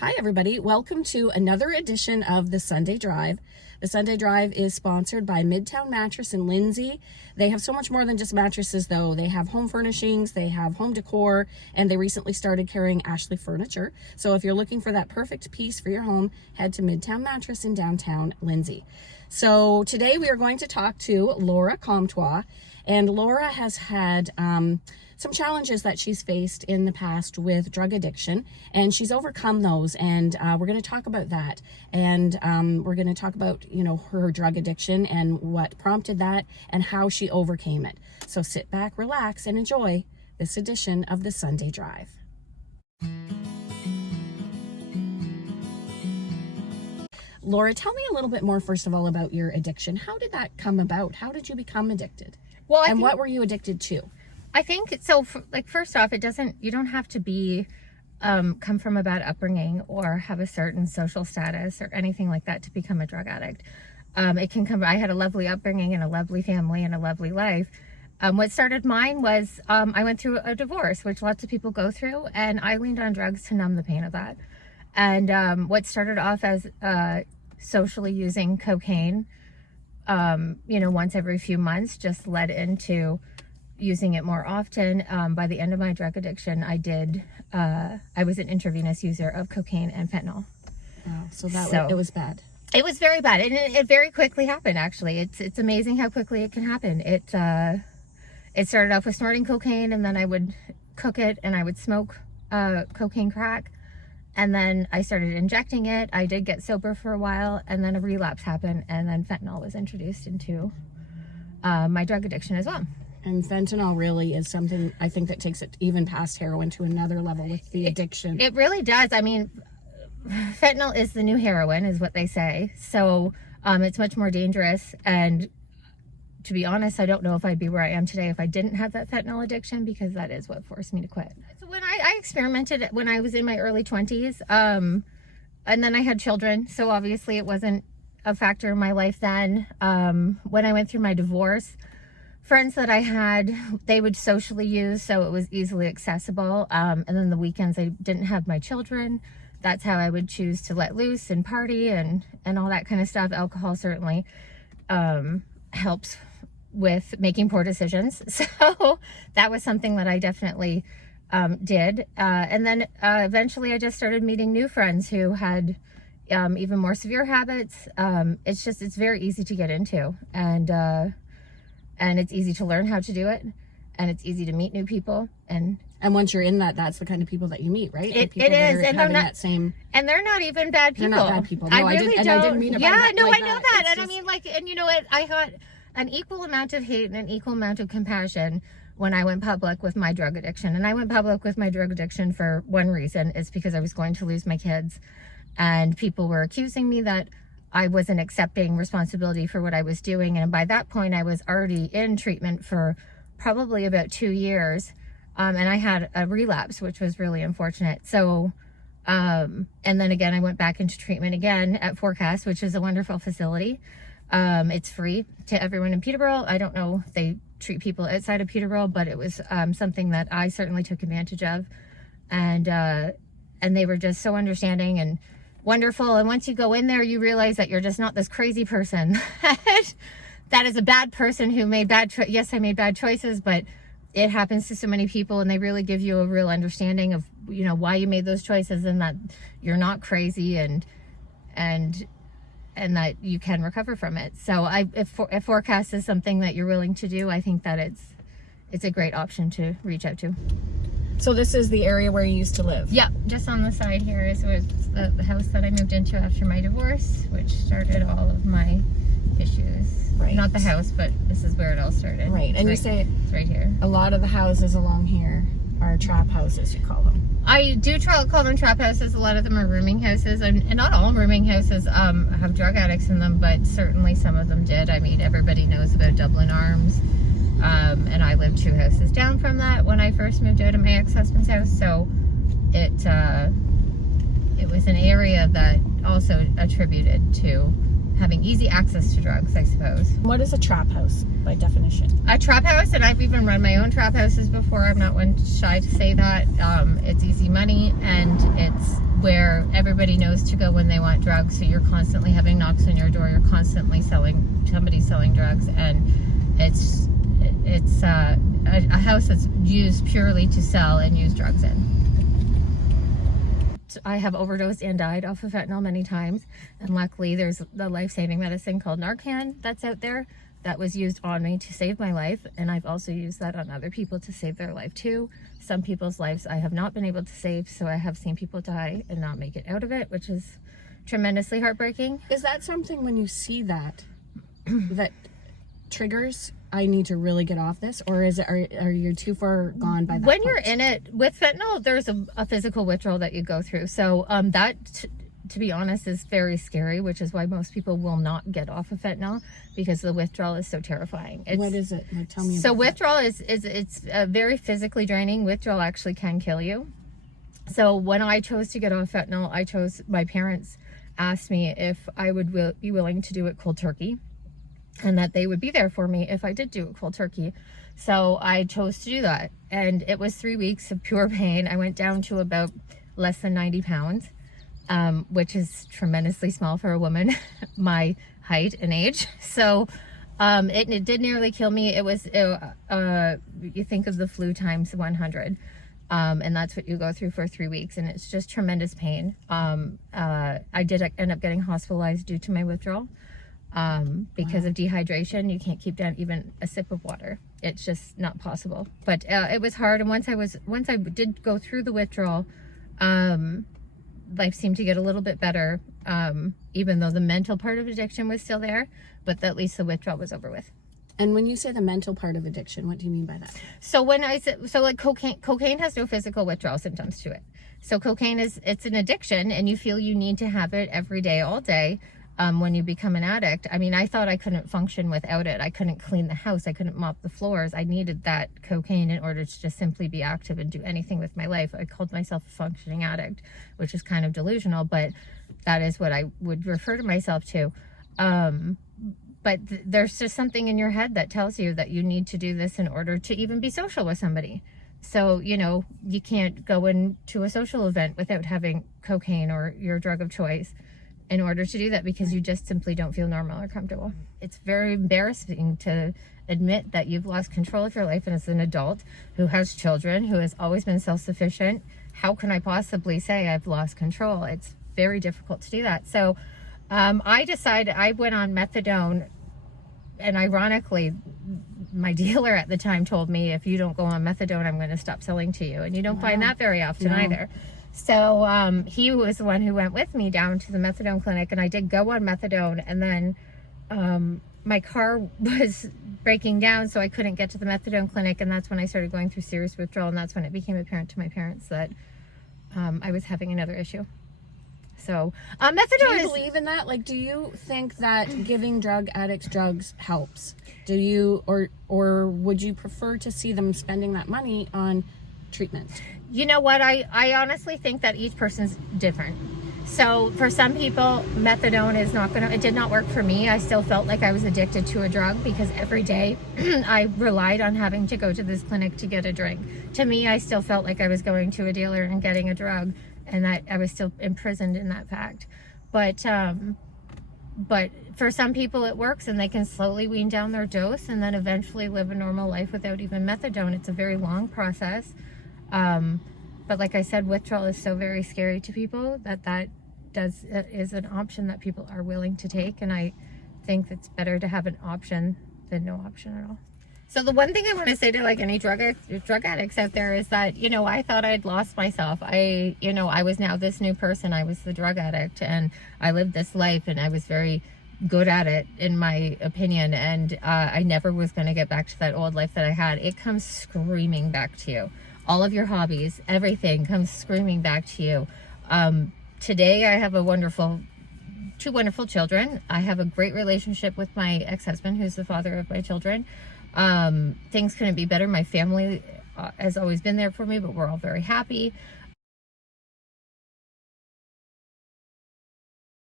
Hi everybody, welcome to another edition of the Sunday Drive. The Sunday Drive is sponsored by Midtown Mattress in Lindsay. They have so much more than just mattresses though. They have home furnishings, they have home decor, and they recently started carrying Ashley furniture. So if you're looking for that perfect piece for your home, head to Midtown Mattress in downtown Lindsay. So today we are going to talk to Laura Comtois, and Laura has had some challenges that she's faced in the past with drug addiction, and she's overcome those, and we're going to talk about that, and we're going to talk about, you know, her drug addiction and what prompted that and how she overcame it. So sit back, relax, and enjoy this edition of the Sunday Drive. Laura, tell me a little bit more, first of all, about your addiction. How did that come about? How did you become addicted? Well, what were you addicted to? I think so. First off, you don't have to be, come from a bad upbringing or have a certain social status or anything like that to become a drug addict. It can come, I had a lovely upbringing and a lovely family and a lovely life. What started mine was, I went through a divorce, which lots of people go through, and I leaned on drugs to numb the pain of that. And, what started off as, socially using cocaine, once every few months, just led into using it more often. By the end of my drug addiction, I was an intravenous user of cocaine and fentanyl. Wow, so it was bad. It was very bad, and it very quickly happened. Actually, it's amazing how quickly it can happen. It started off with snorting cocaine, and then I would cook it, and I would smoke cocaine crack, and then I started injecting it. I did get sober for a while, and then a relapse happened, and then fentanyl was introduced into my drug addiction as well. And fentanyl really is something, I think, that takes it even past heroin to another level with the addiction. It really does. I mean, fentanyl is the new heroin, is what they say. So it's much more dangerous. And to be honest, I don't know if I'd be where I am today if I didn't have that fentanyl addiction, because that is what forced me to quit. So when I experimented when I was in my early 20s, and then I had children. So obviously it wasn't a factor in my life then. When I went through my divorce, friends that I had, they would socially use, so it was easily accessible. And then the weekends I didn't have my children. That's how I would choose to let loose and party and all that kind of stuff. Alcohol certainly helps with making poor decisions. So that was something that I definitely did. And then eventually I just started meeting new friends who had even more severe habits. It's very easy to get into. And it's easy to learn how to do it, and it's easy to meet new people. And once you're in that, that's the kind of people that you meet, right? It is, and they're not even bad people. They're not bad people. No, I really don't. I didn't mean it. Yeah, no, I know that. And I mean, and you know what? I got an equal amount of hate and an equal amount of compassion when I went public with my drug addiction. And I went public with my drug addiction for one reason. It's because I was going to lose my kids, and people were accusing me that I wasn't accepting responsibility for what I was doing. And by that point, I was already in treatment for probably about 2 years. And I had a relapse, which was really unfortunate. So, and then again, I went back into treatment again at Forecast, which is a wonderful facility. It's free to everyone in Peterborough. I don't know if they treat people outside of Peterborough, but it was something that I certainly took advantage of. And they were just so understanding and wonderful. And once you go in there, you realize that you're just not this crazy person that is a bad person who made yes, I made bad choices, but it happens to so many people, and they really give you a real understanding of, you know, why you made those choices, and that you're not crazy, and that you can recover from it. So if Forecast is something that you're willing to do, I think that it's a great option to reach out to. So this is the area where you used to live? Yeah, just on the side here is the house that I moved into after my divorce, which started all of my issues. Right. Not the house, but this is where it all started. Right, and you say it's right here. A lot of the houses along here are trap houses, you call them. I do call them trap houses. A lot of them are rooming houses, and not all rooming houses have drug addicts in them, but certainly some of them did. I mean, everybody knows about Dublin Arms. And I lived 2 houses down from that when I first moved out of my ex-husband's house. So it was an area that also attributed to having easy access to drugs, I suppose. What is a trap house by definition? A trap house, and I've even run my own trap houses before. I'm not one shy to say that. It's easy money, and it's where everyone everybody knows to go when they want drugs. So you're constantly having knocks on your door. You're constantly somebody selling drugs, and it's a house that's used purely to sell and use drugs in. I have overdosed and died off of fentanyl many times, and luckily there's the life-saving medicine called Narcan that's out there that was used on me to save my life, and I've also used that on other people to save their life too. Some people's lives I have not been able to save, so I have seen people die and not make it out of it, which is tremendously heartbreaking. Is that something when you see that that triggers, I need to really get off this, or is it, are you too far gone by that When point? you're in it with fentanyl, there's a physical withdrawal that you go through. So to be honest, is very scary, which is why most people will not get off of fentanyl, because the withdrawal is so terrifying. What is it? Like, tell me about So withdrawal is very physically draining. Withdrawal actually can kill you. So when I chose to get off fentanyl, my parents asked me if I would be willing to do it cold turkey, and that they would be there for me if I did do it cold turkey. So I chose to do that, and it was 3 weeks of pure pain. I went down to about less than 90 pounds, which is tremendously small for a woman my height and age. So it did nearly kill me. It was you think of the flu times 100, and that's what you go through for 3 weeks, and it's just tremendous pain. I did end up getting hospitalized due to my withdrawal. Because of dehydration. You can't keep down even a sip of water. It's just not possible. But it was hard, and once I did go through the withdrawal, life seemed to get a little bit better, even though the mental part of addiction was still there, but at least the withdrawal was over with. And when you say the mental part of addiction, what do you mean by that? So like cocaine has no physical withdrawal symptoms to it. So cocaine it's an addiction, and you feel you need to have it every day, all day. When you become an addict, I mean, I thought I couldn't function without it. I couldn't clean the house. I couldn't mop the floors. I needed that cocaine in order to just simply be active and do anything with my life. I called myself a functioning addict, which is kind of delusional, but that is what I would refer to myself to. But there's just something in your head that tells you that you need to do this in order to even be social with somebody. So, you can't go into a social event without having cocaine or your drug of choice in order to do that, because you just simply don't feel normal or comfortable. It's very embarrassing to admit that you've lost control of your life, and as an adult who has children, who has always been self-sufficient, how can I possibly say I've lost control? It's very difficult to do that. So I decided, I went on methadone, and ironically, my dealer at the time told me, if you don't go on methadone, I'm going to stop selling to you. And you don't find that very often either. So he was the one who went with me down to the methadone clinic, and I did go on methadone, and then my car was breaking down, so I couldn't get to the methadone clinic, and that's when I started going through serious withdrawal, and that's when it became apparent to my parents that I was having another issue. So methadone do you believe in that? Like, do you think that giving drug addicts drugs helps? Do you, or would you prefer to see them spending that money on treatment? You know what? I honestly think that each person's different. So for some people, methadone is it did not work for me. I still felt like I was addicted to a drug, because every day I relied on having to go to this clinic to get a drink. To me, I still felt like I was going to a dealer and getting a drug, and that I was still imprisoned in that fact. But for some people it works, and they can slowly wean down their dose and then eventually live a normal life without even methadone. It's a very long process. But like I said, withdrawal is so very scary to people that is an option that people are willing to take. And I think it's better to have an option than no option at all. So the one thing I want to say to like any drug addicts out there is that, I thought I'd lost myself. I was now this new person. I was the drug addict, and I lived this life, and I was very good at it, in my opinion. And I never was going to get back to that old life that I had. It comes screaming back to you. All of your hobbies, everything comes screaming back to you. Today I have two wonderful children. I have a great relationship with my ex-husband, who's the father of my children. Things couldn't be better. My family has always been there for me, but we're all very happy.